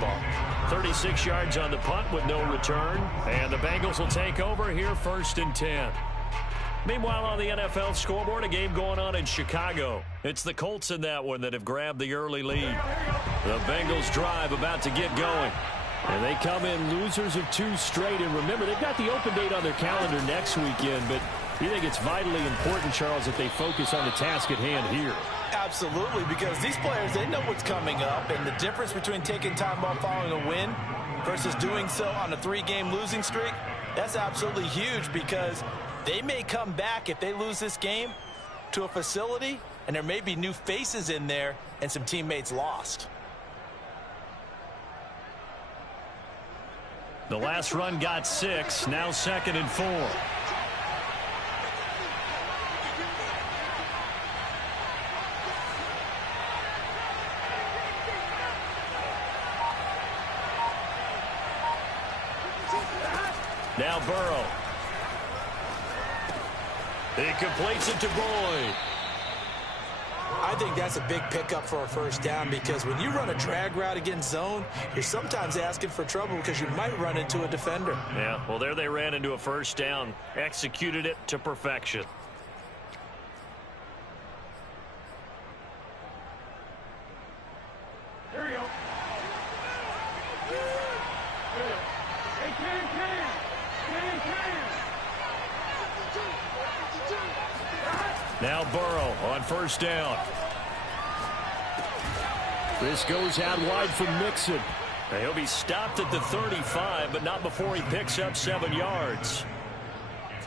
football. 36 yards on the punt with no return. And the Bengals will take over here 1st and 10. Meanwhile, on the NFL scoreboard, a game going on in Chicago. It's the Colts in that one that have grabbed the early lead. The Bengals drive about to get going. And they come in losers of 2 straight. And remember, they've got the open date on their calendar next weekend. But you think it's vitally important, Charles, that they focus on the task at hand here? Absolutely, because these players, they know what's coming up. And the difference between taking time off following a win versus doing so on a 3-game losing streak, that's absolutely huge, because they may come back if they lose this game to a facility, and there may be new faces in there and some teammates lost. The last run got 6, now 2nd and 4. Now Burrow. He completes it to Boyd. I think that's a big pickup for a 1st down, because when you run a drag route against zone, you're sometimes asking for trouble because you might run into a defender. Yeah, well, there they ran into a 1st down. Executed it to perfection. Here we go. Now Burrow on 1st down. This goes out wide from Mixon. He'll be stopped at the 35, but not before he picks up 7 yards.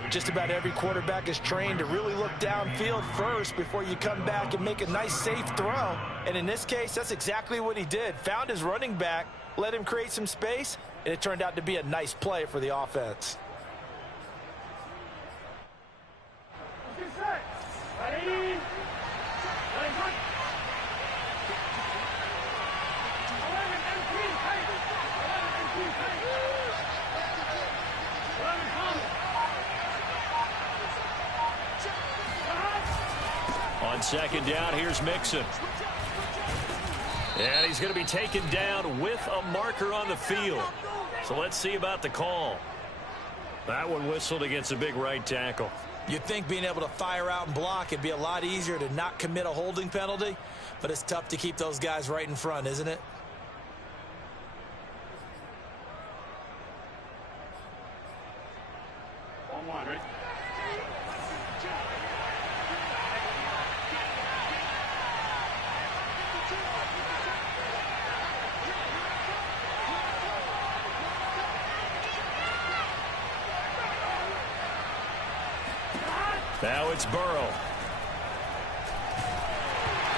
Just about every quarterback is trained to really look downfield first before you come back and make a nice, safe throw. And in this case, that's exactly what he did. Found his running back, let him create some space, and it turned out to be a nice play for the offense. On 2nd down, here's Mixon. And he's going to be taken down with a marker on the field. So let's see about the call. That one whistled against a big right tackle. You'd think being able to fire out and block it'd be a lot easier to not commit a holding penalty, but it's tough to keep those guys right in front, isn't it? Right? Now it's Burrow.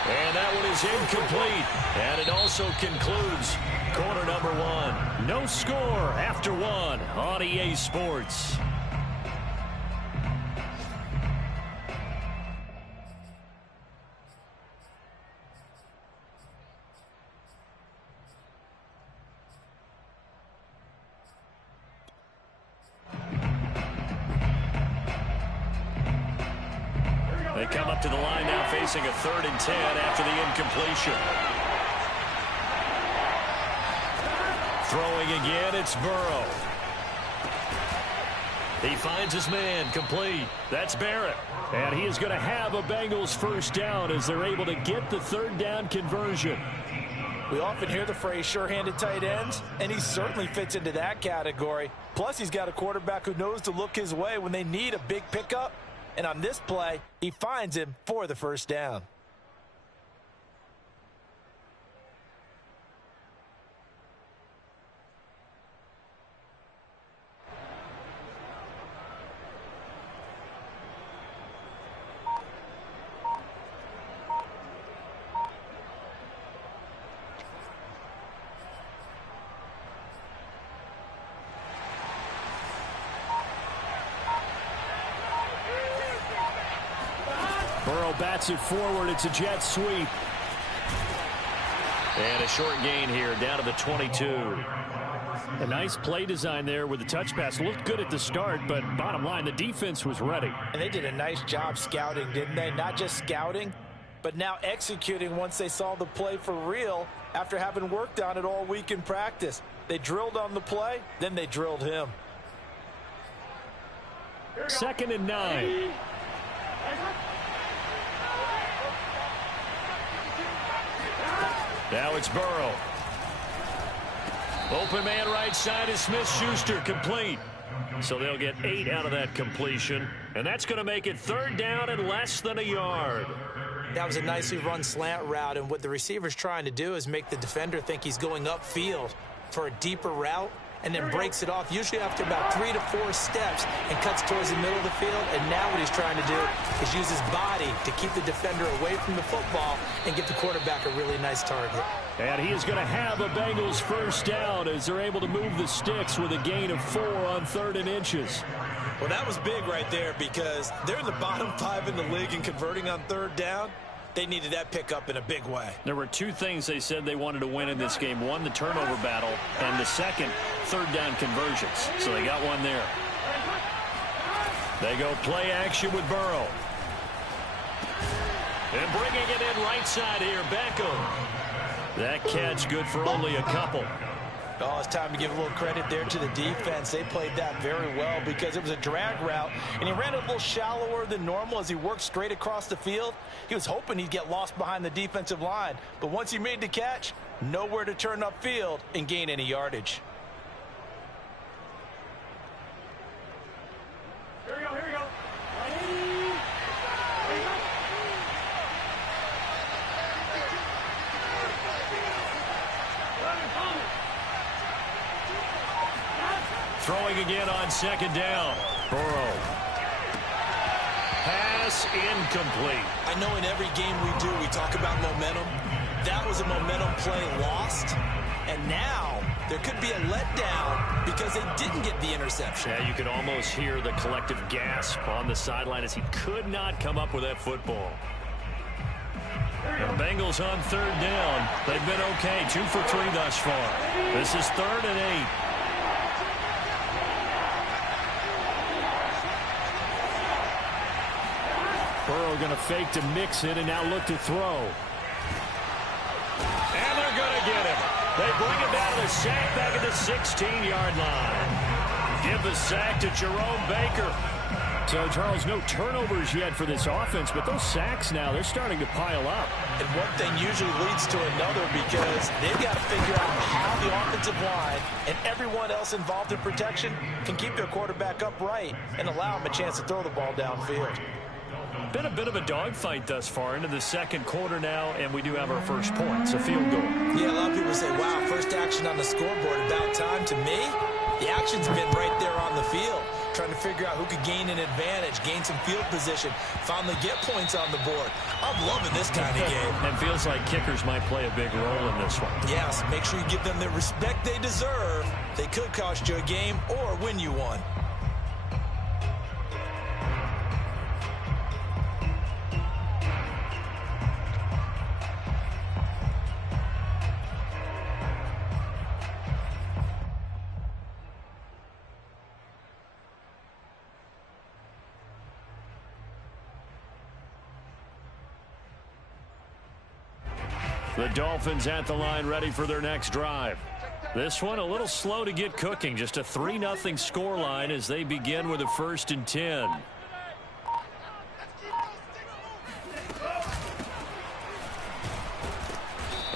And that one is incomplete. And it also concludes quarter number 1. No score after 1 on EA Sports. They come up to the line now facing a 3rd and 10 after the incompletion. Throwing again, it's Burrow. He finds his man, complete. That's Barrett. And he is going to have a Bengals 1st down as they're able to get the 3rd down conversion. We often hear the phrase sure-handed tight ends, and he certainly fits into that category. Plus, he's got a quarterback who knows to look his way when they need a big pickup. And on this play, he finds him for the 1st down. Burrow bats it forward. It's a jet sweep. And a short gain here down to the 22. A nice play design there with the touch pass. Looked good at the start, but bottom line, the defense was ready. And they did a nice job scouting, didn't they? Not just scouting, but now executing once they saw the play for real after having worked on it all week in practice. They drilled on the play, then they drilled him. 2nd and 9. Now it's Burrow. Open man right side is Smith-Schuster, complete. So they'll get 8 out of that completion, and that's going to make it 3rd down and less than a yard. That was a nicely run slant route, and what the receiver's trying to do is make the defender think he's going upfield for a deeper route, and then breaks it off, usually after about 3 to 4 steps, and cuts towards the middle of the field. And now what he's trying to do is use his body to keep the defender away from the football and give the quarterback a really nice target. And he is going to have a Bengals 1st down as they're able to move the sticks with a gain of 4 on 3rd and inches. Well, that was big right there because they're in the bottom 5 in the league in converting on 3rd down. They needed that pickup in a big way. There were 2 things they said they wanted to win in this game. One, the turnover battle, and the second, 3rd down conversions. So they got one there. They go play action with Burrow. And bringing it in right side here, Beckham. That catch good for only a couple. Oh, it's time to give a little credit there to the defense. They played that very well because it was a drag route, and he ran it a little shallower than normal as he worked straight across the field. He was hoping he'd get lost behind the defensive line, but once he made the catch, nowhere to turn upfield and gain any yardage. Here we go, here we go. Throwing again on 2nd down. Burrow. Pass incomplete. I know in every game we do, we talk about momentum. That was a momentum play lost. And now there could be a letdown because they didn't get the interception. Yeah, you could almost hear the collective gasp on the sideline as he could not come up with that football. The Bengals on 3rd down. They've been okay. 2 for 3 thus far. This is 3rd and 8. Burrow going to fake to mix it and now look to throw. And they're going to get him. They bring him down to the sack back at the 16-yard line. Give the sack to Jerome Baker. So, Charles, no turnovers yet for this offense, but those sacks now, they're starting to pile up. And one thing usually leads to another because they've got to figure out how the offensive line and everyone else involved in protection can keep their quarterback upright and allow him a chance to throw the ball downfield. Been a bit of a dogfight thus far into the 2nd quarter now, and we do have our first point. It's a field goal. Yeah, a lot of people say, wow, first action on the scoreboard, about time. To me, the action's been right there on the field, trying to figure out who could gain an advantage, gain some field position, finally get points on the board. I'm loving this kind of game. And feels like kickers might play a big role in this one. Yes, make sure you give them the respect they deserve. They could cost you a game or win you one. The Dolphins at the line ready for their next drive. This one a little slow to get cooking. Just a 3-0 scoreline as they begin with a 1st and 10.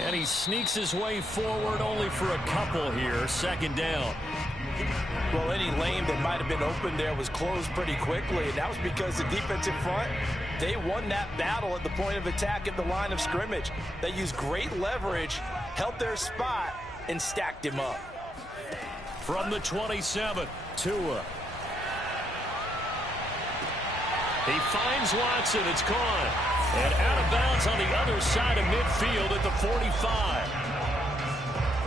And he sneaks his way forward only for a couple here. 2nd down. Well, any lane that might have been open there was closed pretty quickly, and that was because the defensive front, they won that battle at the point of attack at the line of scrimmage. They used great leverage, held their spot, and stacked him up. From the 27, Tua. He finds Watson. It's gone. And out of bounds on the other side of midfield at the 45.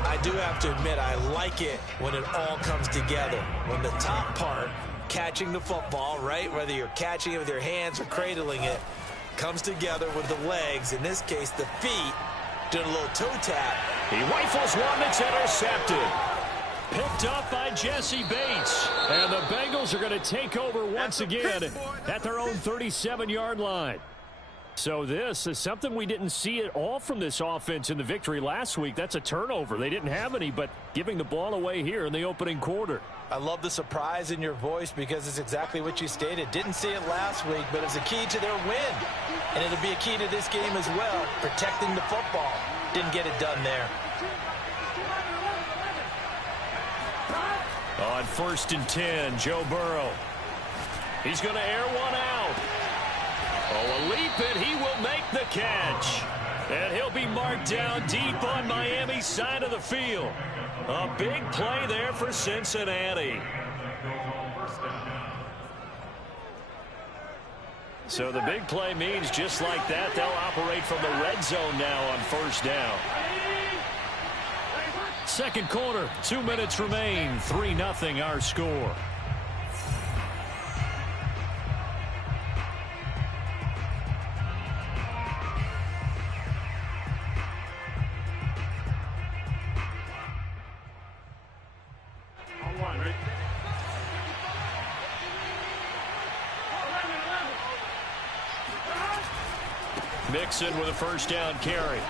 I do have to admit, I like it when it all comes together. When the top part, catching the football, right, whether you're catching it with your hands or cradling it, comes together with the legs, in this case the feet, doing a little toe tap. He rifles one that's intercepted. Picked up by Jesse Bates. And the Bengals are going to take over once again at their own 37-yard line. So this is something we didn't see at all from this offense in the victory last week. That's a turnover. They didn't have any, but giving the ball away here in the opening quarter. I love the surprise in your voice because it's exactly what you stated. Didn't see it last week, but it's a key to their win. And it'll be a key to this game as well, protecting the football. Didn't get it done there. On 1st and 10, Joe Burrow. He's going to air one out. Oh, a leap, and he will make the catch. And he'll be marked down deep on Miami's side of the field. A big play there for Cincinnati. So the big play means just like that, they'll operate from the red zone now on 1st down. Second quarter, 2 minutes remain, 3-0 our score. Mixon with a 1st down carry.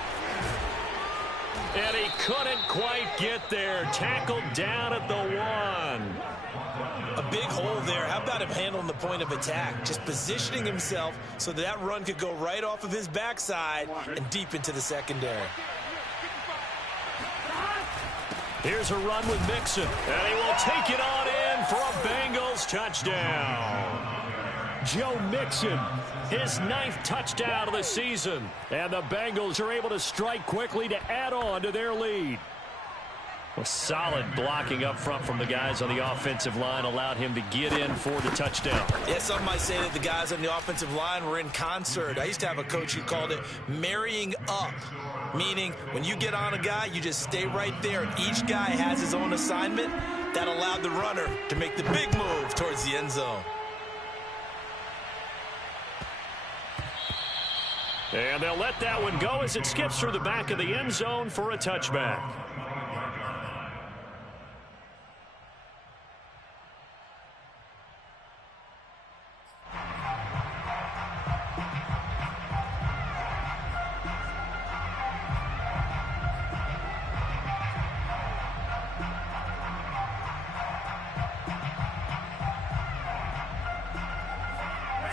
And he couldn't quite get there. Tackled down at the 1. A big hole there. How about him handling the point of attack? Just positioning himself so that run could go right off of his backside and deep into the secondary. Here's a run with Mixon. And he will take it on in for a Bengals touchdown. Joe Mixon, his 9th touchdown of the season. And the Bengals are able to strike quickly to add on to their lead. A solid blocking up front from the guys on the offensive line allowed him to get in for the touchdown. Yeah, some might say that the guys on the offensive line were in concert. I used to have a coach who called it marrying up, meaning when you get on a guy, you just stay right there. Each guy has his own assignment. That allowed the runner to make the big move towards the end zone. And they'll let that one go as it skips through the back of the end zone for a touchback.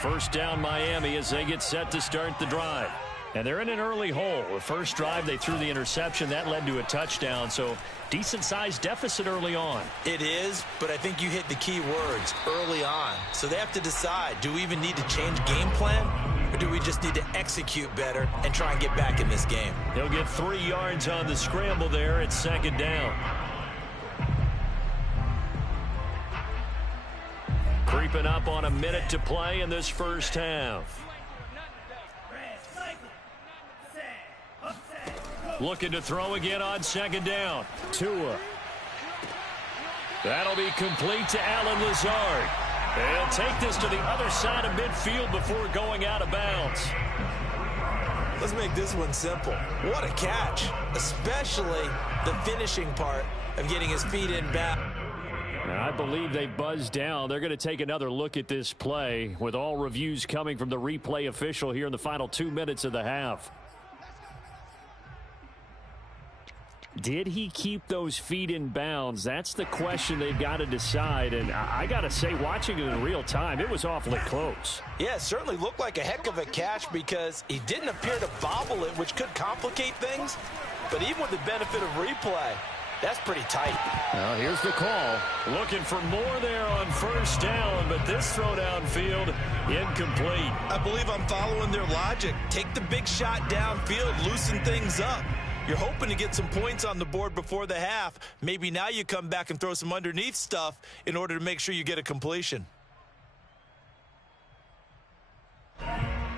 First down Miami as they get set to start the drive. And they're in an early hole. The first drive they threw the interception. That led to a touchdown. So decent-sized deficit early on. It is, but I think you hit the key words, early on. So they have to decide, do we even need to change game plan? Or do we just need to execute better and try and get back in this game? He'll get 3 yards on the scramble there at 2nd down. Creeping up on a minute to play in this first half. Looking to throw again on 2nd down. Tua. That'll be complete to Allen Lazard. He'll take this to the other side of midfield before going out of bounds. Let's make this one simple. What a catch, especially the finishing part of getting his feet in bounds. I believe they buzzed down. They're going to take another look at this play with all reviews coming from the replay official here in the final 2 minutes of the half. Did he keep those feet in bounds? That's the question they've got to decide. And I got to say, watching it in real time, it was awfully close. Yeah, it certainly looked like a heck of a catch because he didn't appear to bobble it, which could complicate things. But even with the benefit of replay, that's pretty tight. Well, here's the call. Looking for more there on 1st down, but this throw downfield incomplete. I believe I'm following their logic. Take the big shot downfield, loosen things up. You're hoping to get some points on the board before the half. Maybe now you come back and throw some underneath stuff in order to make sure you get a completion.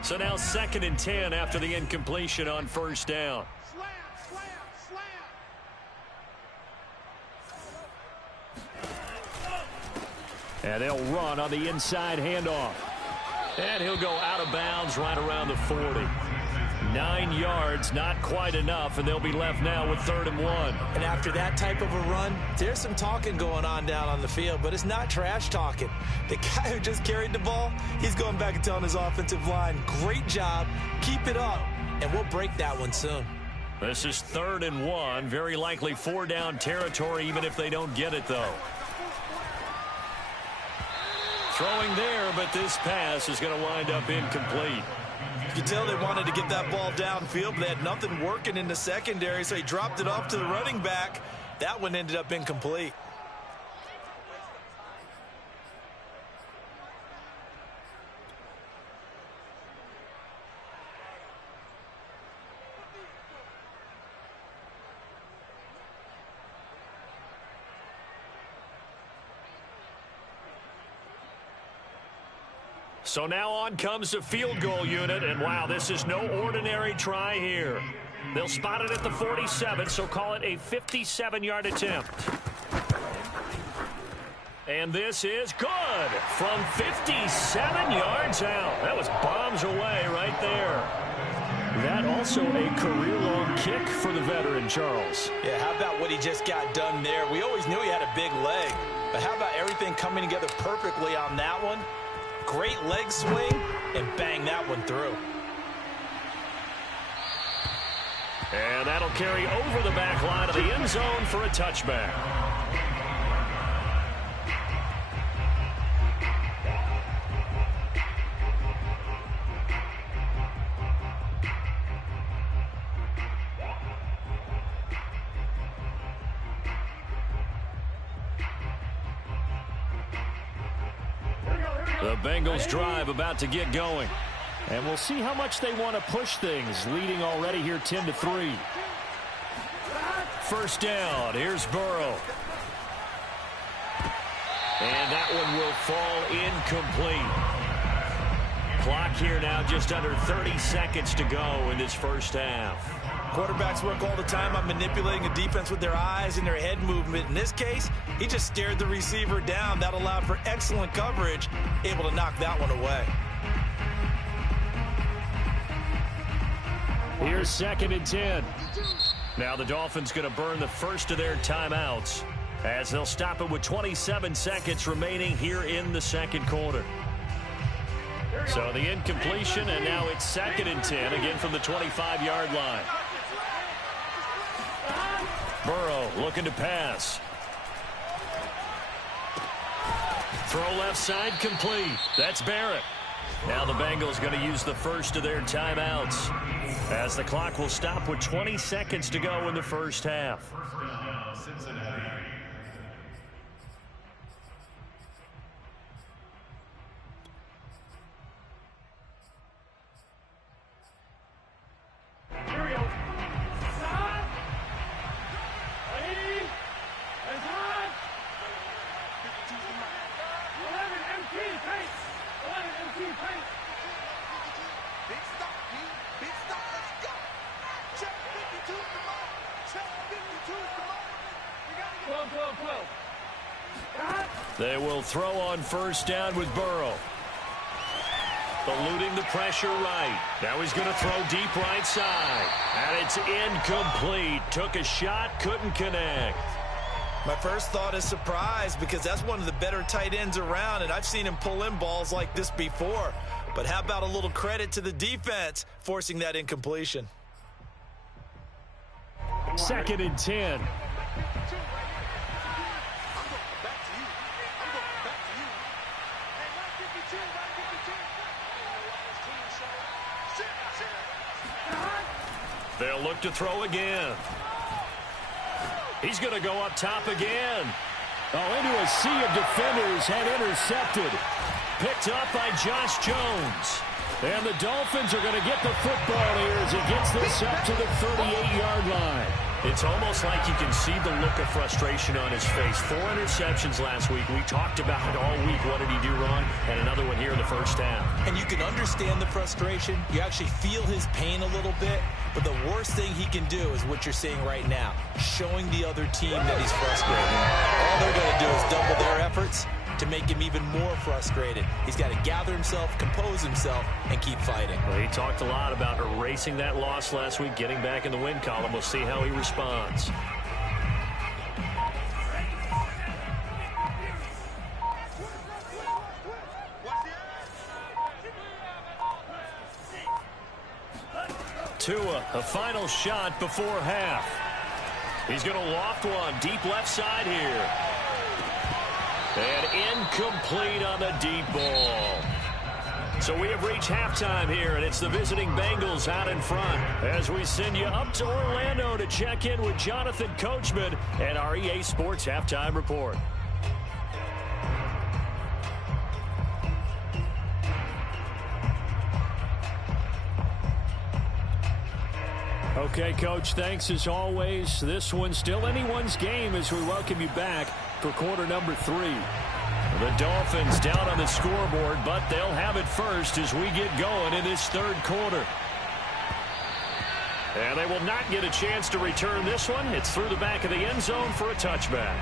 So now 2nd and 10 after the incompletion on 1st down. And they'll run on the inside handoff. And he'll go out of bounds right around the 40. 9 yards, not quite enough, and they'll be left now with 3rd and 1. And after that type of a run, there's some talking going on down on the field, but it's not trash talking. The guy who just carried the ball, he's going back and telling his offensive line, great job, keep it up, and we'll break that one soon. This is 3rd and 1, very likely 4-down territory, even if they don't get it, though. Throwing there, but this pass is going to wind up incomplete. You can tell they wanted to get that ball downfield, but they had nothing working in the secondary, so he dropped it off to the running back. That one ended up incomplete. So now on comes the field goal unit, and wow, this is no ordinary try here. They'll spot it at the 47, so call it a 57-yard attempt. And this is good from 57 yards out. That was bombs away right there. That also a career-long kick for the veteran, Charles. Yeah, how about what he just got done there? We always knew he had a big leg, but how about everything coming together perfectly on that one? Great leg swing, and bang that one through. And that'll carry over the back line of the end zone for a touchback. The Bengals drive about to get going. And we'll see how much they want to push things, leading already here 10-3. First down, here's Burrow. And that one will fall incomplete. Clock here now just under 30 seconds to go in this first half. Quarterbacks work all the time on manipulating a defense with their eyes and their head movement. In this case, he just stared the receiver down. That allowed for excellent coverage, able to knock that one away. Here's 2nd and 10. Now the Dolphins going to burn the first of their timeouts as they'll stop it with 27 seconds remaining here in the second quarter. So the incompletion, and now it's 2nd and 10, again from the 25-yard line. Burrow looking to pass. Throw left side complete. That's Barrett. Now the Bengals going to use the first of their timeouts as the clock will stop with 20 seconds to go in the first half. They will throw on first down with Burrow. Eluding the pressure right. Now he's going to throw deep right side. And it's incomplete. Took a shot, couldn't connect. My first thought is surprise because that's one of the better tight ends around, and I've seen him pull in balls like this before. But how about a little credit to the defense forcing that incompletion? 2nd and 10. They'll look to throw again. He's going to go up top again. Oh, into a sea of defenders and intercepted. Picked up by Josh Jones. And the Dolphins are going to get the football here as he gets this up to the 38-yard line. It's almost like you can see the look of frustration on his face. 4 interceptions last week. We talked about it all week. What did he do wrong? And another one here in the first half. And you can understand the frustration. You actually feel his pain a little bit. But the worst thing he can do is what you're seeing right now, showing the other team that he's frustrated. All they're going to do is double their efforts to make him even more frustrated. He's got to gather himself, compose himself, and keep fighting. Well, he talked a lot about erasing that loss last week, getting back in the win column. We'll see how he responds. Tua, a final shot before half. He's going to loft one deep left side here. And incomplete on the deep ball. So we have reached halftime here, and it's the visiting Bengals out in front. As we send you up to Orlando to check in with Jonathan Coachman and our EA Sports Halftime Report. Okay, Coach, thanks as always. This one's still anyone's game as we welcome you back for quarter number 3. The Dolphins down on the scoreboard, but they'll have it first as we get going in this third quarter. And they will not get a chance to return this one. It's through the back of the end zone for a touchback.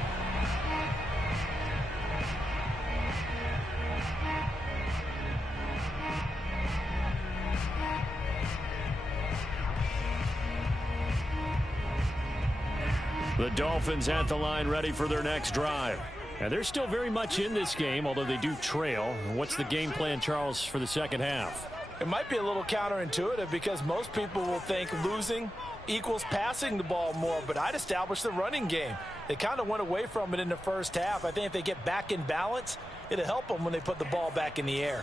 The Dolphins at the line ready for their next drive. And they're still very much in this game, although they do trail. What's the game plan, Charles, for the second half? It might be a little counterintuitive because most people will think losing equals passing the ball more, but I'd establish the running game. They kind of went away from it in the first half. I think if they get back in balance, it'll help them when they put the ball back in the air.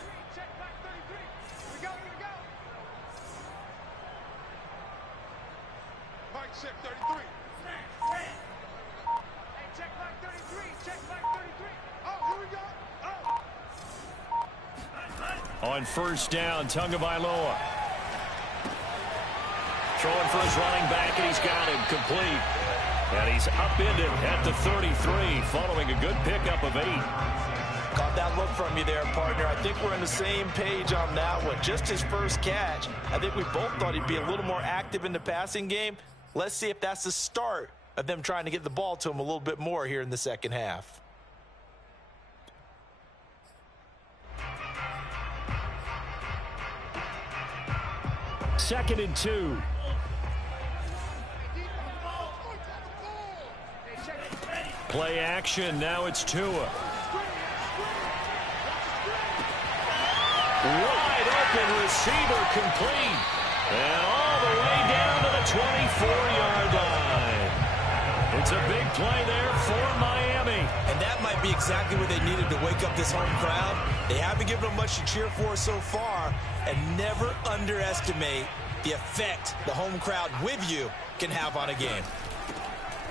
On first down, Tagovailoa. Throwing for his running back, and he's got him complete. And he's upended at the 33, following a good pickup of 8. Caught that look from you there, partner. I think we're on the same page on that one. Just his first catch. I think we both thought he'd be a little more active in the passing game. Let's see if that's the start of them trying to get the ball to him a little bit more here in the second half. Second and 2. Play action. Now it's Tua. Wide open receiver complete. And all the way down to the 24-yard line. It's a big play there for Miami. And that might be exactly what they needed to wake up this home crowd. They haven't given them much to cheer for so far. And never underestimate the effect the home crowd with you can have on a game.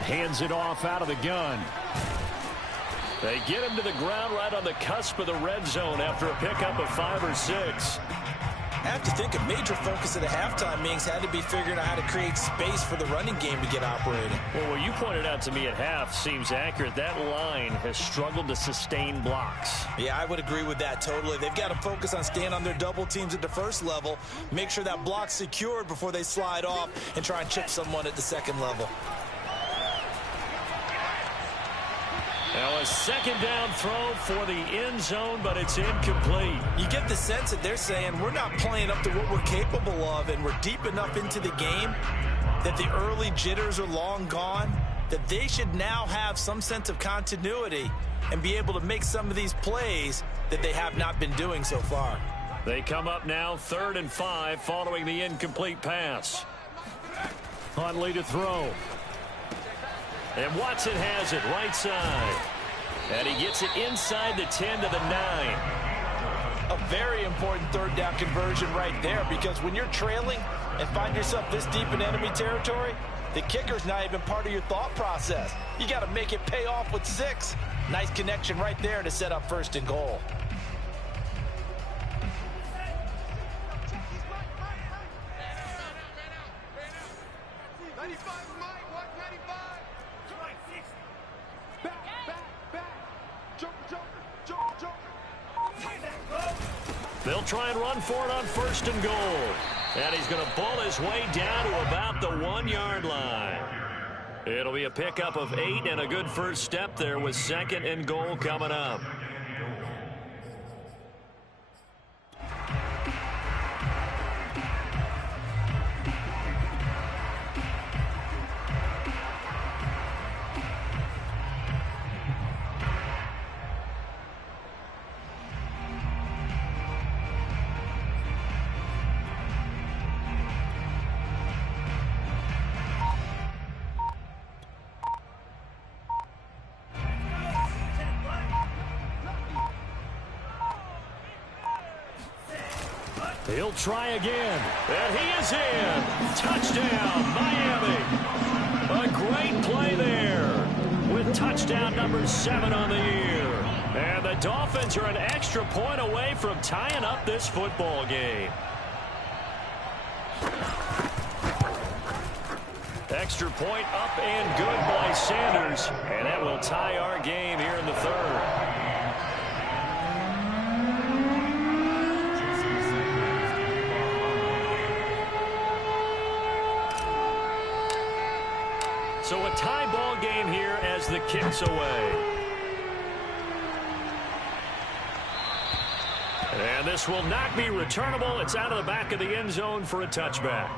Hands it off out of the gun. They get him to the ground right on the cusp of the red zone after a pickup of 5 or 6. I have to think a major focus of the halftime meetings had to be figuring out how to create space for the running game to get operating. Well, what you pointed out to me at half seems accurate. That line has struggled to sustain blocks. Yeah, I would agree with that totally. They've got to focus on staying on their double teams at the first level, make sure that block's secured before they slide off and try and chip someone at the second level. Now a second down throw for the end zone, but it's incomplete. You get the sense that they're saying we're not playing up to what we're capable of, and we're deep enough into the game that the early jitters are long gone, that they should now have some sense of continuity and be able to make some of these plays that they have not been doing so far. They come up now 3rd and 5 following the incomplete pass. Huntley to throw. And Watson has it right side. And he gets it inside the 10 to the 9. A very important third down conversion right there, because when you're trailing and find yourself this deep in enemy territory, the kicker's not even part of your thought process. You got to make it pay off with 6. Nice connection right there to set up 1st and goal. They'll try and run for it on 1st and goal. And he's going to pull his way down to about the 1-yard line. It'll be a pickup of 8 and a good first step there with 2nd and goal coming up. He'll try again. And he is in. Touchdown, Miami. A great play there with touchdown number 7 on the year. And the Dolphins are an extra point away from tying up this football game. Extra point up and good by Sanders. And that will tie our game here in the third. So a tie ball game here as the kick's away. And this will not be returnable. It's out of the back of the end zone for a touchback.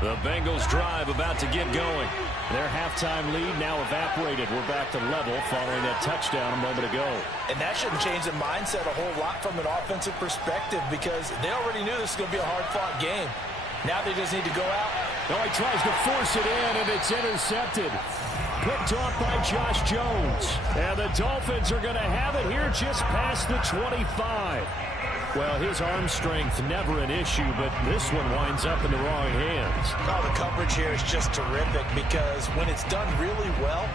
The Bengals drive about to get going. Their halftime lead now evaporated. We're back to level following that touchdown a moment ago. And that shouldn't change the mindset a whole lot from an offensive perspective because they already knew this was going to be a hard-fought game. Now they just need to go out. Oh, he tries to force it in, and it's intercepted. Picked off by Josh Jones. And the Dolphins are going to have it here just past the 25. Well, his arm strength never an issue, but this one winds up in the wrong hands. Oh, the coverage here is just terrific because when it's done really well,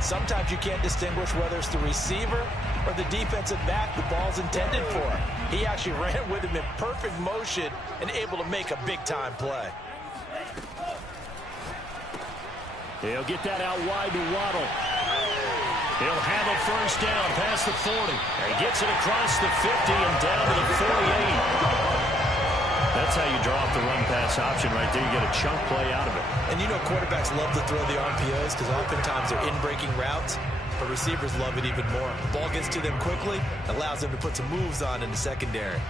sometimes you can't distinguish whether it's the receiver or the defensive back the ball's intended for. He actually ran with him in perfect motion and able to make a big-time play. He'll get that out wide to Waddle. He'll have a first down past the 40. He gets it across the 50 and down to the 48. That's how you draw up the run-pass option right there. You get a chunk play out of it. And you know quarterbacks love to throw the RPOs because oftentimes they're in-breaking routes, but receivers love it even more. The ball gets to them quickly, allows them to put some moves on in the secondary.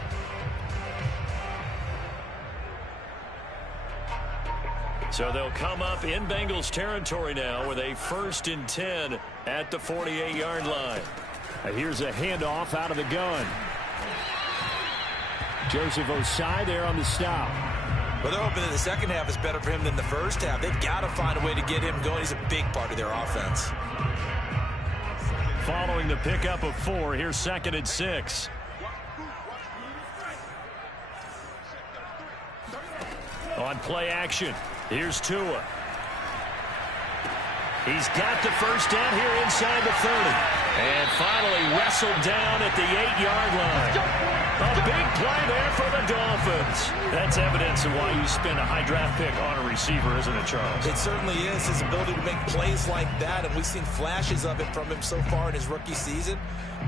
So they'll come up in Bengals territory now with a 1st and 10 at the 48-yard line. And here's a handoff out of the gun. Joseph Osai there on the stop. Well, they're hoping that the second half is better for him than the first half. They've got to find a way to get him going. He's a big part of their offense. Following the pickup of 4, here's 2nd and 6. On play action, here's Tua. He's got the first down here inside the 30. And finally wrestled down at the 8-yard line. A big play there for the Dolphins. That's evidence of why you spend a high draft pick on a receiver, isn't it, Charles? It certainly is. His ability to make plays like that, and we've seen flashes of it from him so far in his rookie season.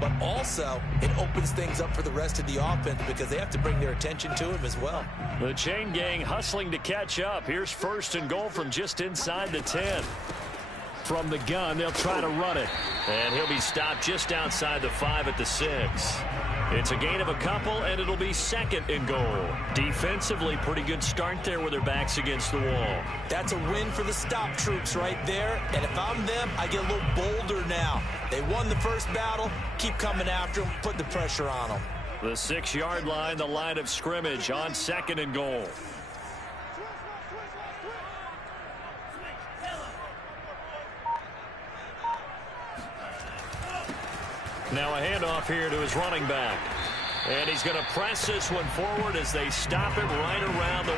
But also, it opens things up for the rest of the offense because they have to bring their attention to him as well. The chain gang hustling to catch up. Here's 1st and goal from just inside the 10. From the gun, they'll try to run it. And he'll be stopped just outside the 5 at the 6. It's a gain of a couple, and it'll be 2nd and goal. Defensively, pretty good start there with their backs against the wall. That's a win for the stop troops right there. And if I'm them, I get a little bolder now. They won the first battle. Keep coming after them. Put the pressure on them. The 6-yard line, the line of scrimmage on 2nd and goal. Now a handoff here to his running back. And he's going to press this one forward as they stop it right around the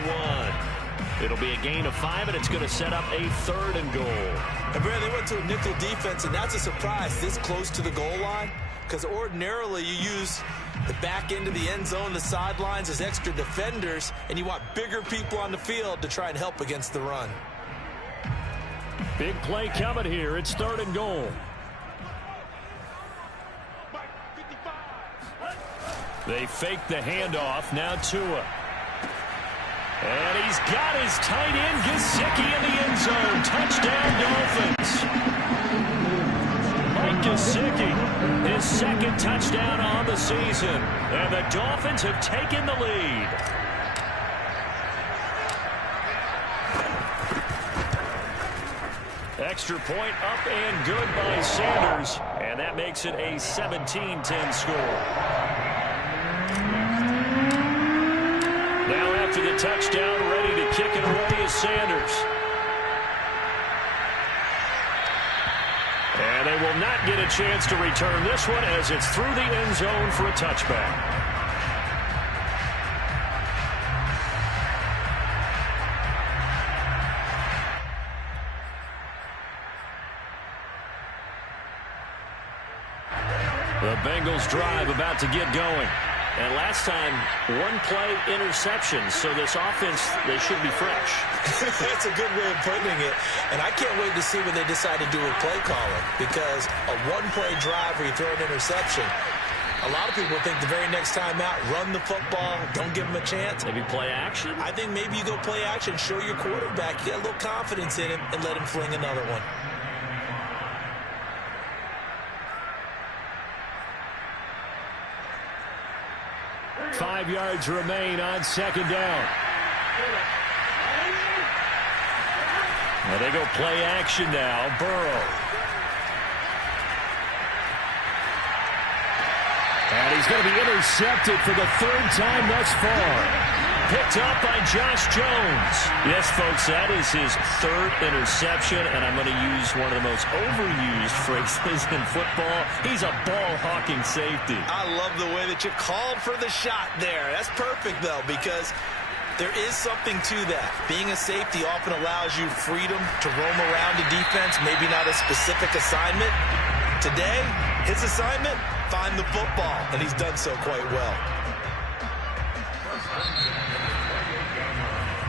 1. It'll be a gain of 5, and it's going to set up a 3rd and goal. And Brad, they went to a nickel defense, and that's a surprise this close to the goal line. Because ordinarily you use the back end of the end zone, the sidelines as extra defenders, and you want bigger people on the field to try and help against the run. Big play coming here. It's 3rd and goal. They fake the handoff. Now Tua. And he's got his tight end, Gesicki, in the end zone. Touchdown, Dolphins. Mike Gesicki, his 2nd touchdown on the season. And the Dolphins have taken the lead. Extra point up and good by Sanders. And that makes it a 17-10 score. Now after the touchdown, ready to kick it away is Sanders. will not get a chance to return this one as it's through the end zone for a touchback. The Bengals drive about to get going. And last time, one play interception. So this offense, they should be fresh. That's a good way of putting it. And I can't wait to see what they decide to do with play calling. Because a one-play drive where you throw an interception, a lot of people think the very next time out, run the football, don't give them a chance. Maybe play action? I think maybe you go play action, show your quarterback, get a little confidence in him, and let him fling another one. 5 yards remain on second down. Well, they go play action now. Burrow. And he's going to be intercepted for the third time thus far. Picked up by Josh Jones. Yes, folks, that is his third interception, and I'm going to use one of the most overused phrases in football. He's a ball-hawking safety. I love the way that you called for the shot there. That's perfect, though, because there is something to that. Being a safety often allows you freedom to roam around the defense, maybe not a specific assignment. Today, his assignment, find the football, and he's done so quite well.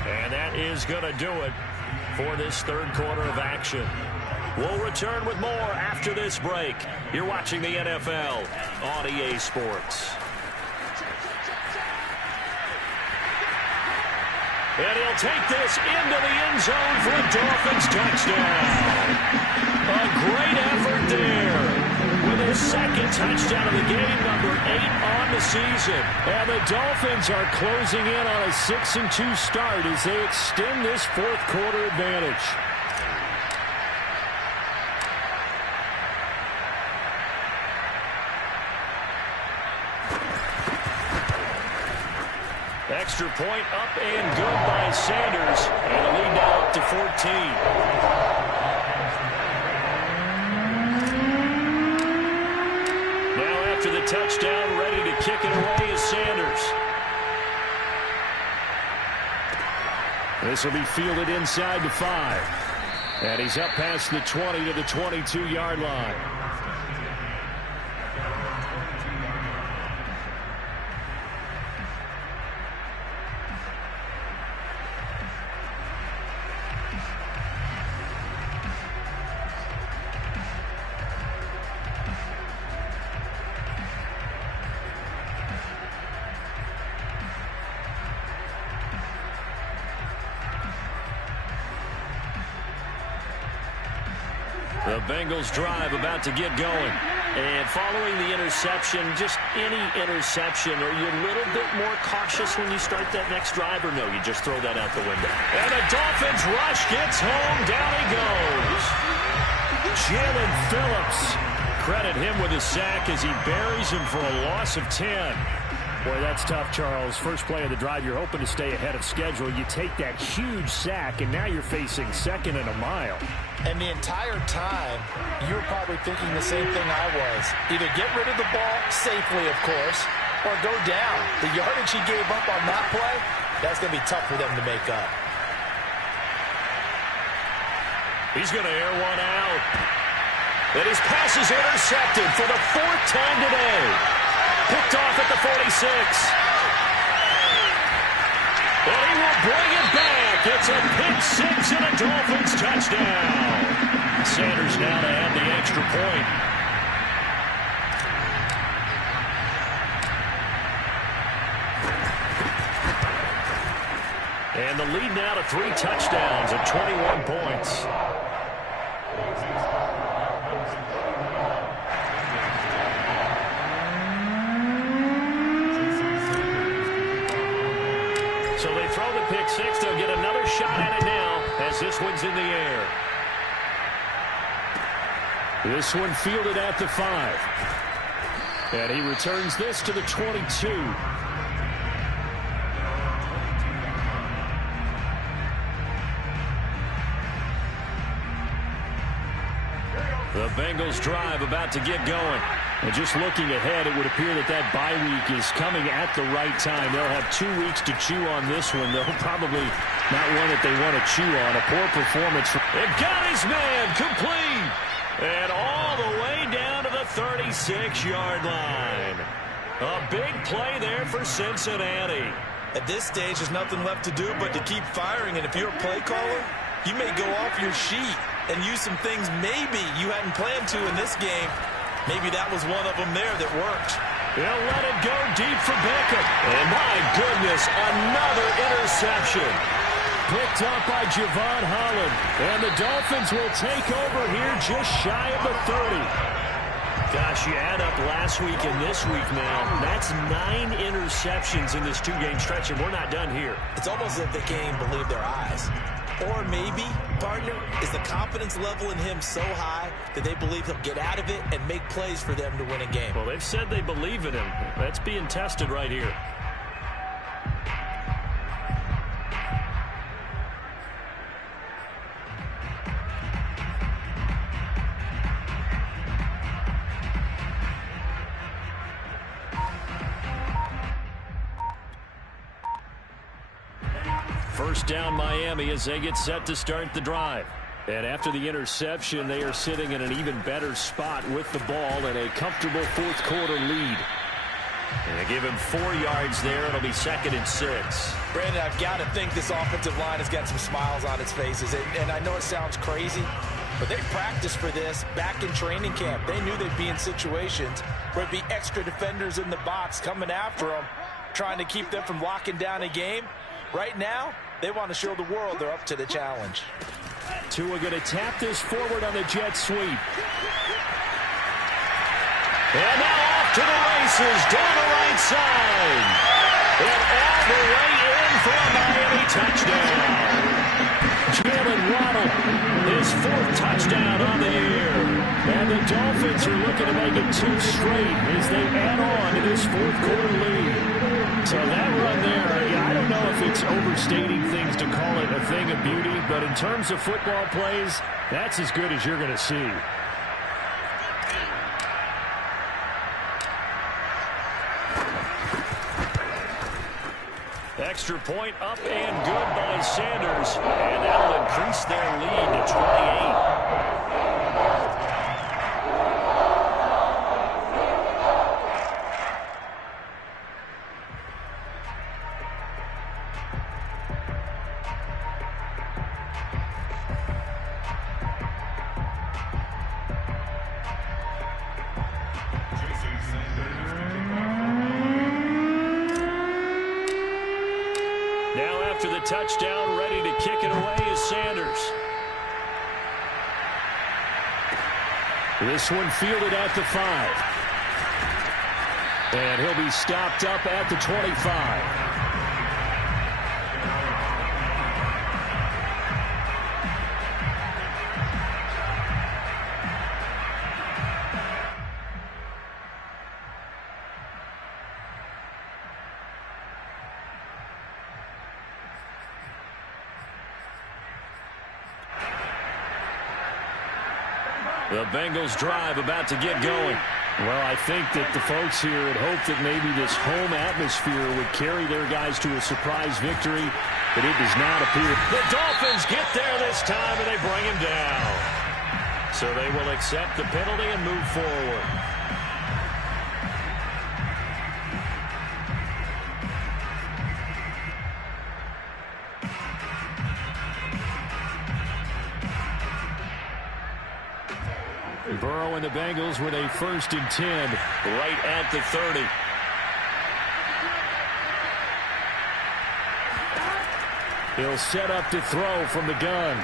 And that is going to do it for this third quarter of action. We'll return with more after this break. You're watching the NFL on EA Sports. And he'll take this into the end zone for a Dolphins touchdown. A great effort there. With his second touchdown of the game, number 8 on the season. And the Dolphins are closing in on a 6-2 start as they extend this fourth quarter advantage. Extra point up and good by Sanders. And a lead now up to 14. To the touchdown, ready to kick it away is Sanders. This will be fielded inside the 5. And he's up past the 20 to the 22-yard line. The Bengals drive about to get going. And following the interception, just any interception, are you a little bit more cautious when you start that next drive, or no, you just throw that out the window? And the Dolphins rush gets home. Down he goes. Jalen Phillips. Credit him with a sack as he buries him for a loss of 10. Boy, that's tough, Charles. First play of the drive, you're hoping to stay ahead of schedule. You take that huge sack, and now you're facing second and a mile. And the entire time, you were probably thinking the same thing I was. Either get rid of the ball safely, of course, or go down. The yardage he gave up on that play, that's going to be tough for them to make up. He's going to air one out. And his pass is intercepted for the fourth time today. Picked off at the 46. And he will bring it back. It's a pick six and a Dolphins touchdown. Sanders now to add the extra point. And the lead now to 3 touchdowns at 21 points. So they throw the pick six. They'll get another shot at it now as this one's in the air. This one fielded at the 5. And he returns this to the 22. The Bengals drive about to get going. And just looking ahead, it would appear that bye week is coming at the right time. They'll have 2 weeks to chew on this one, though probably not one that they want to chew on. A poor performance. It got his man complete. And all the way down to the 36-yard line. A big play there for Cincinnati. At this stage, there's nothing left to do but to keep firing. And if you're a play caller, you may go off your sheet and use some things maybe you hadn't planned to in this game. Maybe that was one of them there that worked. They'll let it go deep for Beckham. And my goodness, another interception. Picked up by Javon Holland. And the Dolphins will take over here just shy of the 30. Gosh, you add up last week and this week now. That's 9 interceptions in this 2-game stretch, and we're not done here. It's almost as if they can't even believe their eyes. Or maybe, partner, is the confidence level in him so high that they believe he'll get out of it and make plays for them to win a game. Well, they've said they believe in him. That's being tested right here. First down Miami as they get set to start the drive. And after the interception, they are sitting in an even better spot with the ball and a comfortable fourth-quarter lead. And they give him 4 yards there. It'll be 2nd and 6. Brandon, I've got to think this offensive line has got some smiles on its faces. And I know it sounds crazy, but they practiced for this back in training camp. They knew they'd be in situations where there'd be extra defenders in the box coming after them, trying to keep them from locking down a game. Right now, they want to show the world they're up to the challenge. Tua going to tap this forward on the jet sweep. And now off to the races down the right side. And all the way in for a Miami touchdown. Jalen Waddle, his 4th touchdown on the year. And the Dolphins are looking to make it 2 straight as they add on to this fourth-quarter lead. So that run there, I don't know if it's overstating things to call it a thing of beauty, but in terms of football plays, that's as good as you're going to see. Extra point up and good by Sanders, and that'll increase their lead to 28. Touchdown, ready to kick it away is Sanders. This one fielded at the 5. And he'll be stopped up at the 25. The Bengals drive about to get going. Well, I think that the folks here had hoped that maybe this home atmosphere would carry their guys to a surprise victory, but it does not appear. The Dolphins get there this time, and they bring him down. So they will accept the penalty and move forward. Burrow and the Bengals with a 1st and 10 right at the 30. He'll set up to throw from the gun.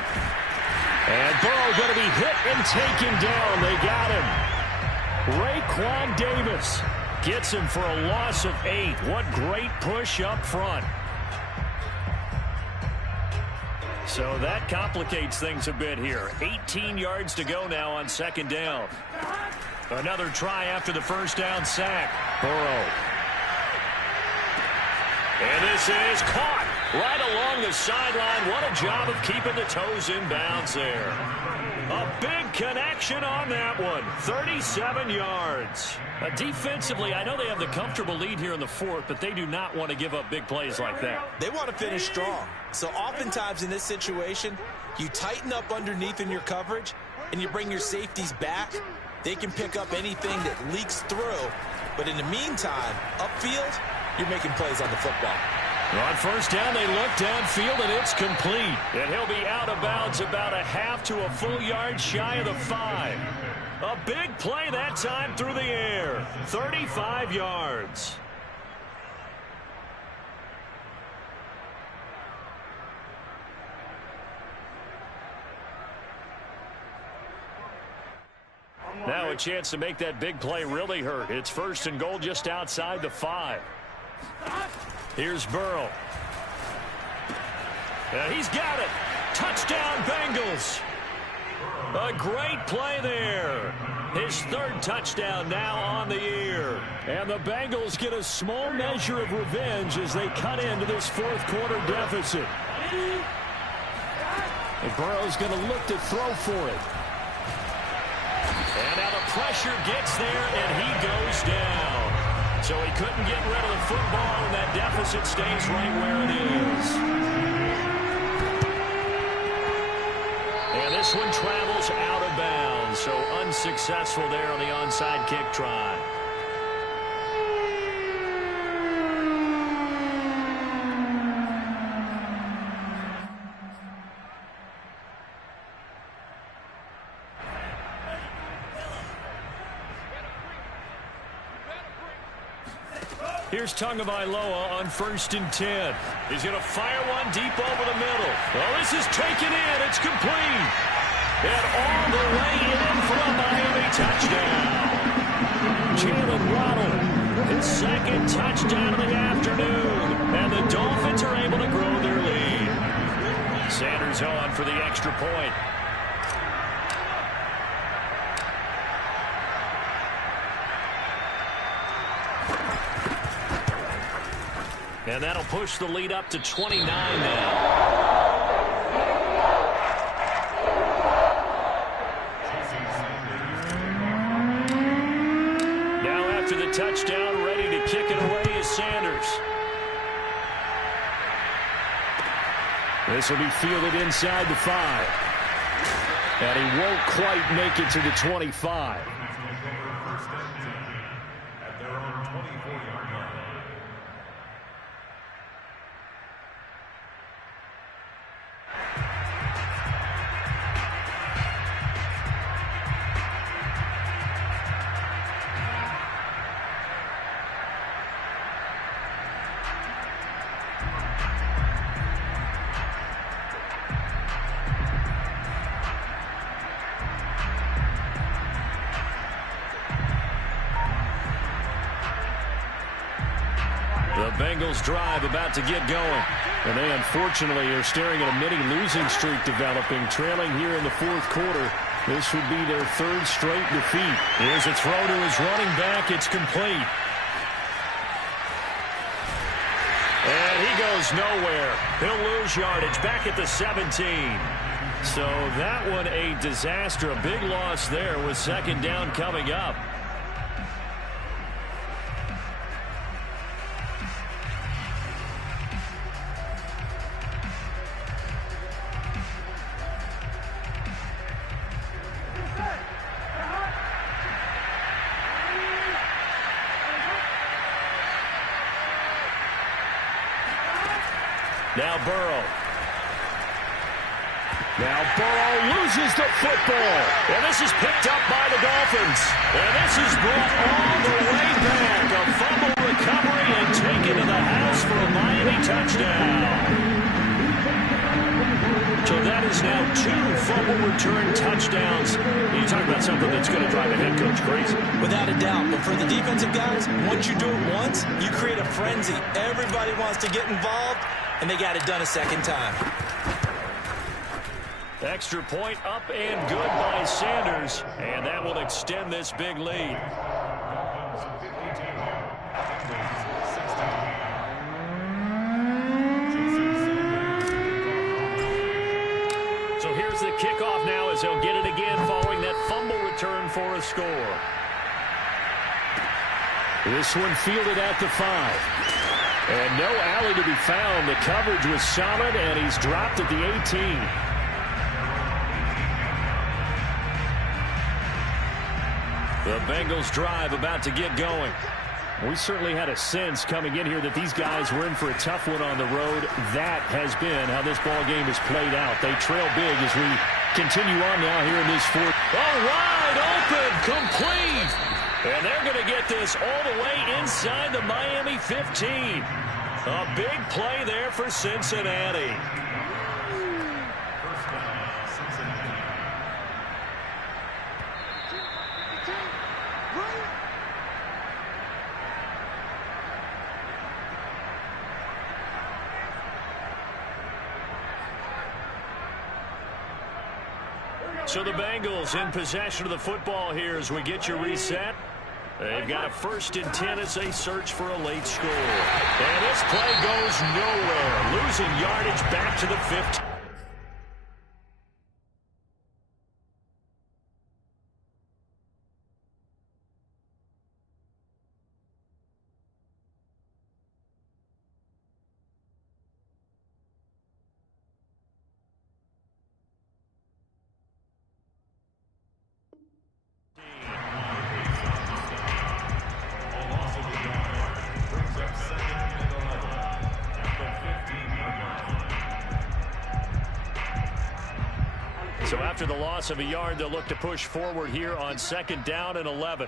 And Burrow going to be hit and taken down. They got him. Raekwon Davis gets him for a loss of 8. What great push up front. So that complicates things a bit here. 18 yards to go now on 2nd down. Another try after the 1st down sack. Burrow. And this is caught. Right along the sideline. What a job of keeping the toes in bounds there. A big connection on that one. 37 yards. Defensively, I know they have the comfortable lead here in the fourth, but they do not want to give up big plays like that. They want to finish strong. So oftentimes in this situation, you tighten up underneath in your coverage, and you bring your safeties back. They can pick up anything that leaks through. But in the meantime, upfield, you're making plays on the football. On first down, they look downfield, and it's complete. And he'll be out of bounds about a half to a full yard shy of the 5. A big play that time through the air. 35 yards. Now a chance to make that big play really hurt. It's first and goal just outside the 5. Here's Burrow. He's got it. Touchdown, Bengals. A great play there. His third touchdown now on the year. And the Bengals get a small measure of revenge as they cut into this fourth quarter deficit. And Burrow's going to look to throw for it. And now the pressure gets there, and he goes down. So he couldn't get rid of the football, and that deficit stays right where it is. And this one travels out of bounds, so unsuccessful there on the onside kick try. Here's Tagovailoa on 1st and 10. He's going to fire one deep over the middle. Oh, this is taken in. It's complete. And all the way in for a Miami touchdown. Jalen Waddle, his second touchdown of the afternoon. And the Dolphins are able to grow their lead. Sanders on for the extra point. And that'll push the lead up to 29 now. Now after the touchdown, ready to kick it away is Sanders. This will be fielded inside the 5. And he won't quite make it to the 25. Bengals drive about to get going. And they unfortunately are staring at a mini losing streak developing, trailing here in the fourth quarter. This would be their third straight defeat. Here's a throw to his running back. It's complete. And he goes nowhere. He'll lose yardage back at the 17. So that one a disaster. A big loss there with second down coming up. Now Burrow. Now Burrow loses the football. And this is picked up by the Dolphins. And this is brought all the way back. A fumble recovery and taken to the house for a Miami touchdown. So that is now 2 fumble return touchdowns. You talk about something that's going to drive a head coach crazy. Without a doubt. But for the defensive guys, once you do it once, you create a frenzy. Everybody wants to get involved, and they got it done a second time. Extra point up and good by Sanders. And that will extend this big lead. the kickoff now as they'll get it again following that fumble return for a score. This one fielded at the 5. And no alley to be found. The coverage was solid, and he's dropped at the 18. The Bengals drive about to get going. We certainly had a sense coming in here that these guys were in for a tough one on the road. That has been how this ball game has played out. They trail big as we continue on now here in this fourth. Oh, wide open, complete. And they're going to get this all the way inside the Miami 15. A big play there for Cincinnati. So the Bengals in possession of the football here as we get your reset. They've got a 1st and 10 as they search for a late score. And this play goes nowhere. Losing yardage back to the 15. So after the loss of a yard, they'll look to push forward here on 2nd down and 11.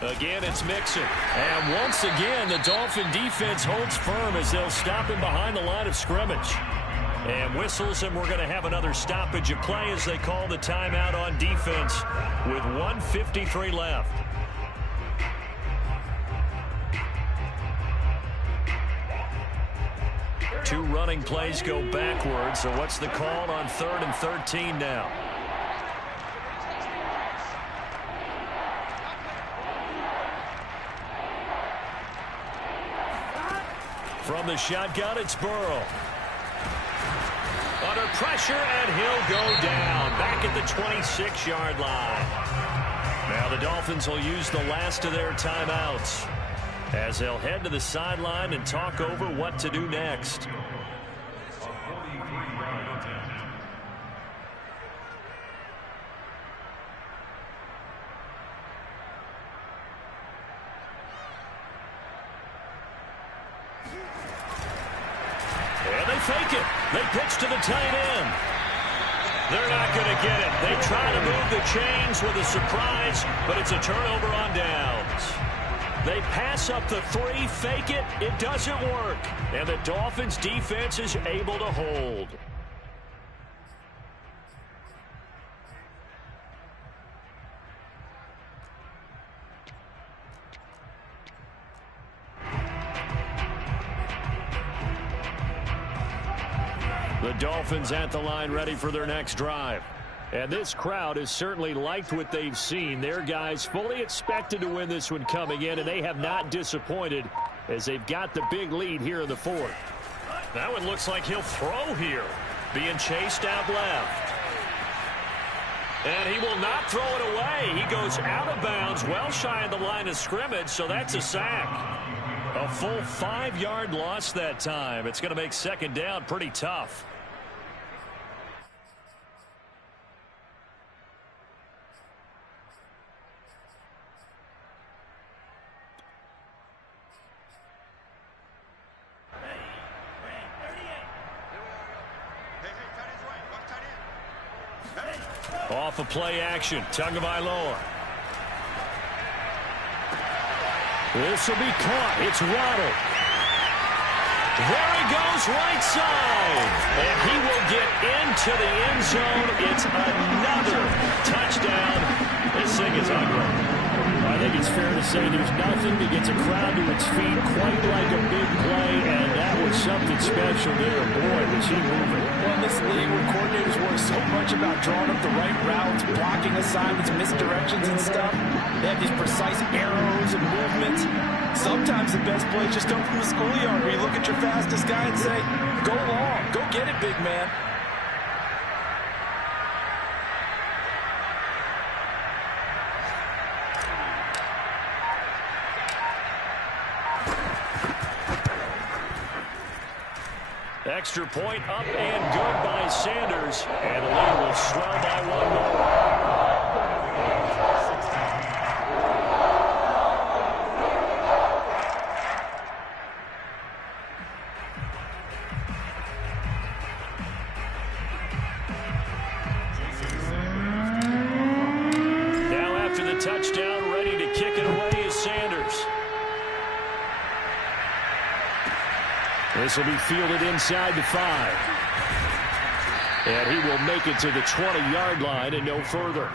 Again, it's Mixon. And once again, the Dolphin defense holds firm as they'll stop him behind the line of scrimmage. And whistles, and we're going to have another stoppage of play as they call the timeout on defense with 1:53 left. Two running plays go backwards. So what's the call on 3rd and 13 now? From the shotgun, it's Burrow. Under pressure, and he'll go down. Back at the 26-yard line. Now the Dolphins will use the last of their timeouts as they'll head to the sideline and talk over what to do next. And they fake it. They pitch to the tight end. They're not going to get it. They try to move the chains with a surprise, but it's a turnover on downs. They pass up the 3, fake it. It doesn't work. And the Dolphins defense is able to hold. The Dolphins at the line ready for their next drive. And this crowd has certainly liked what they've seen. Their guys fully expected to win this one coming in, and they have not disappointed as they've got the big lead here in the 4th. That one looks like he'll throw here. Being chased out left. And he will not throw it away. He goes out of bounds, well shy of the line of scrimmage, so that's a sack. A full 5-yard loss that time. It's going to make 2nd down pretty tough. Off of play action, Tagovailoa. This will be caught. It's Waddle. There he goes, right side. And he will get into the end zone. It's another touchdown. This thing is ugly. I think it's fair to say there's nothing that gets a crowd to its feet quite like a big play, and that was something special there. Boy, was he moving. Well, in this league where coordinators work so much about drawing up the right routes, blocking assignments, misdirections and stuff, they have these precise arrows and movements. sometimes the best plays just come from the schoolyard where you look at your fastest guy and say, go long, go get it, big man. Extra point up and good by Sanders. And the lead will swell by one more. Now after the touchdown, ready to kick it away is Sanders. This will be fielded inside the 5. And he will make it to the 20-yard line and no further.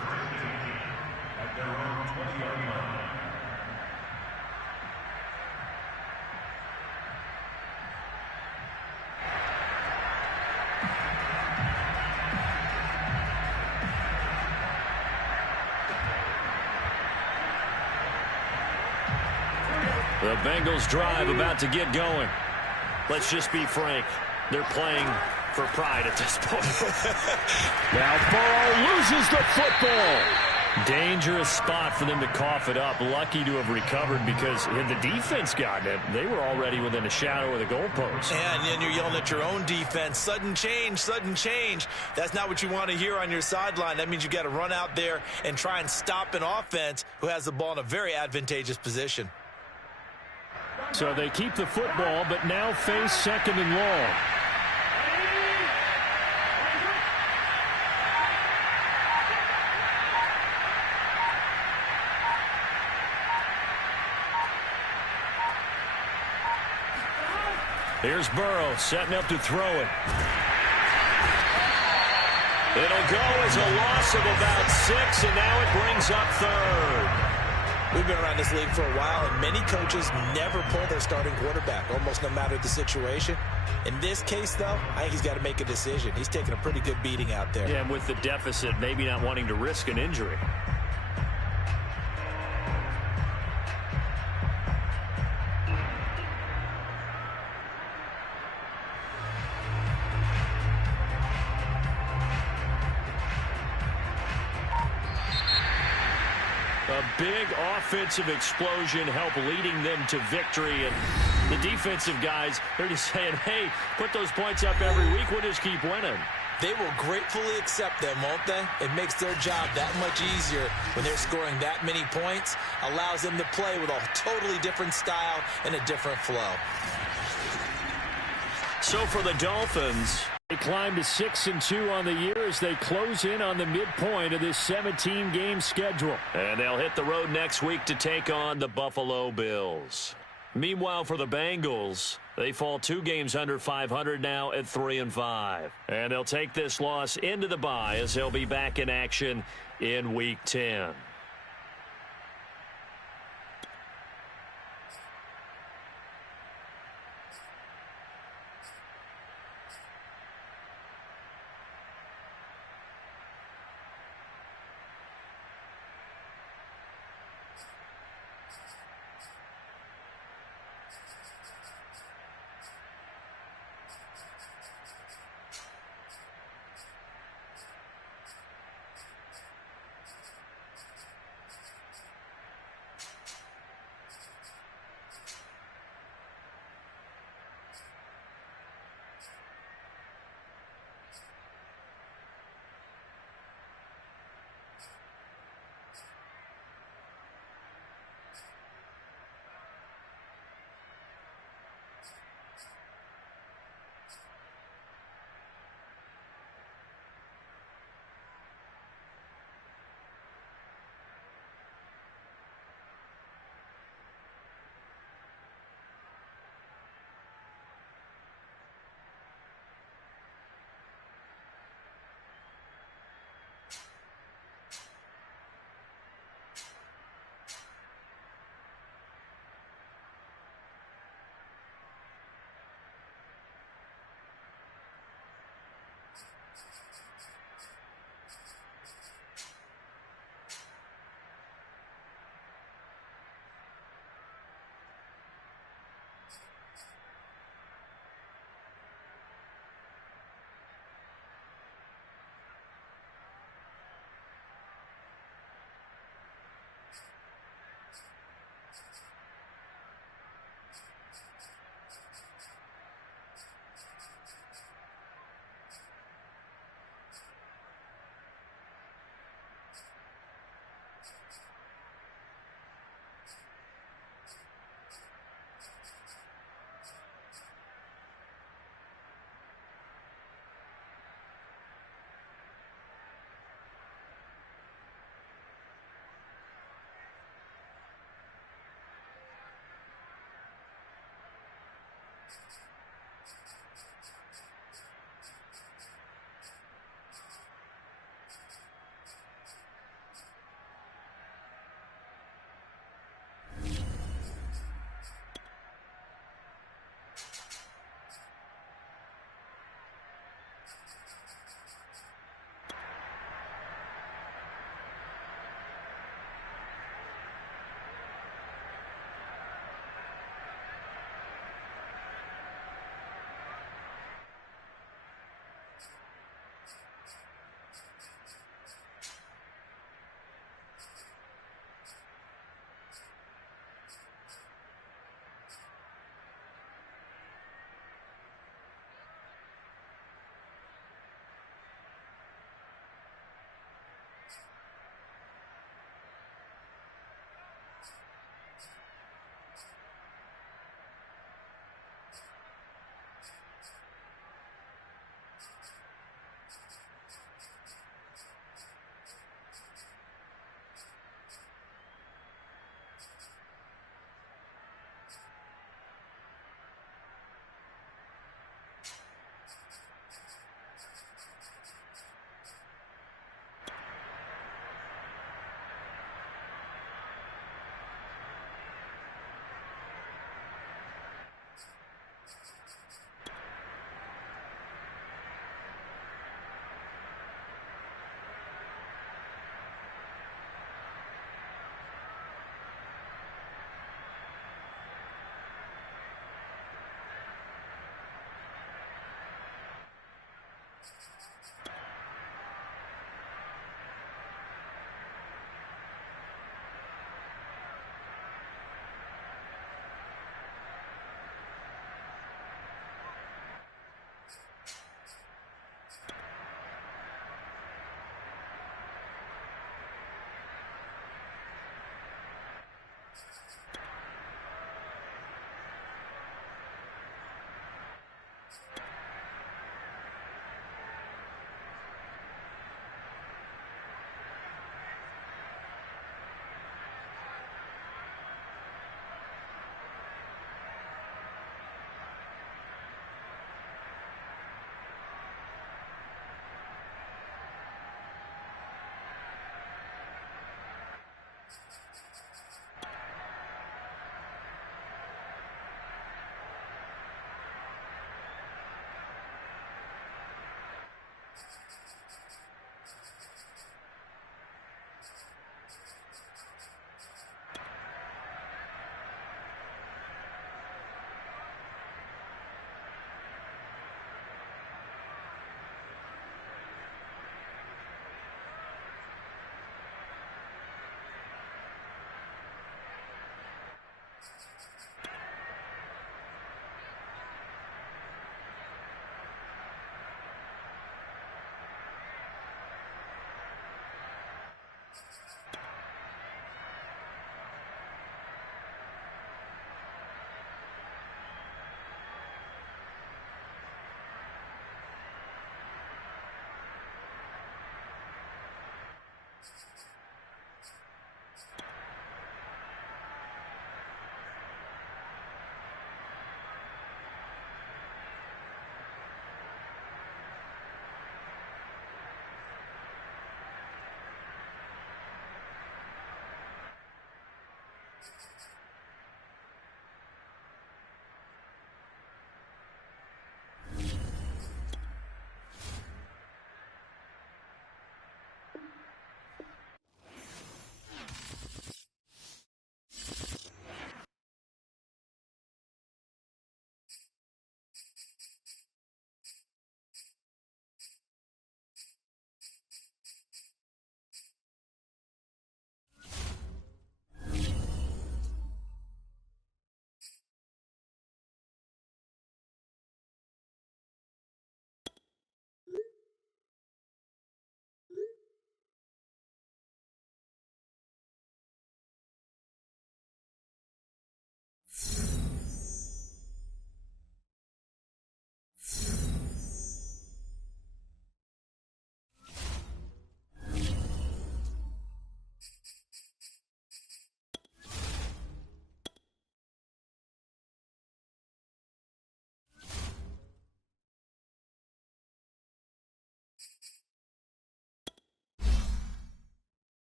The Bengals drive about to get going. Let's just be frank. They're playing for pride at this point. Now Burrow loses the football. Dangerous spot for them to cough it up. Lucky to have recovered because had the defense gotten it, they were already within a shadow of the goalpost. And then you're yelling at your own defense. Sudden change, sudden change. That's not what you want to hear on your sideline. That means you got to run out there and try and stop an offense who has the ball in a very advantageous position. So they keep the football, but now face second and long. Here's Burrow setting up to throw it. It'll go as a loss of about 6, and now it brings up third. We've been around this league for a while, and many coaches never pull their starting quarterback, almost no matter the situation. In this case, though, I think he's got to make a decision. He's taking a pretty good beating out there. Yeah, and with the deficit, maybe not wanting to risk an injury. A big offensive explosion helped leading them to victory. And the defensive guys, they're just saying, hey, put those points up every week. We'll just keep winning. They will gratefully accept them, won't they? It makes their job that much easier when they're scoring that many points. Allows them to play with a totally different style and a different flow. So for the Dolphins, they climb to 6-2 on the year as they close in on the midpoint of this 17-game schedule. And they'll hit the road next week to take on the Buffalo Bills. Meanwhile, for the Bengals, they fall 2 games under 500 now at 3-5. And they'll take this loss into the bye as they'll be back in action in Week 10.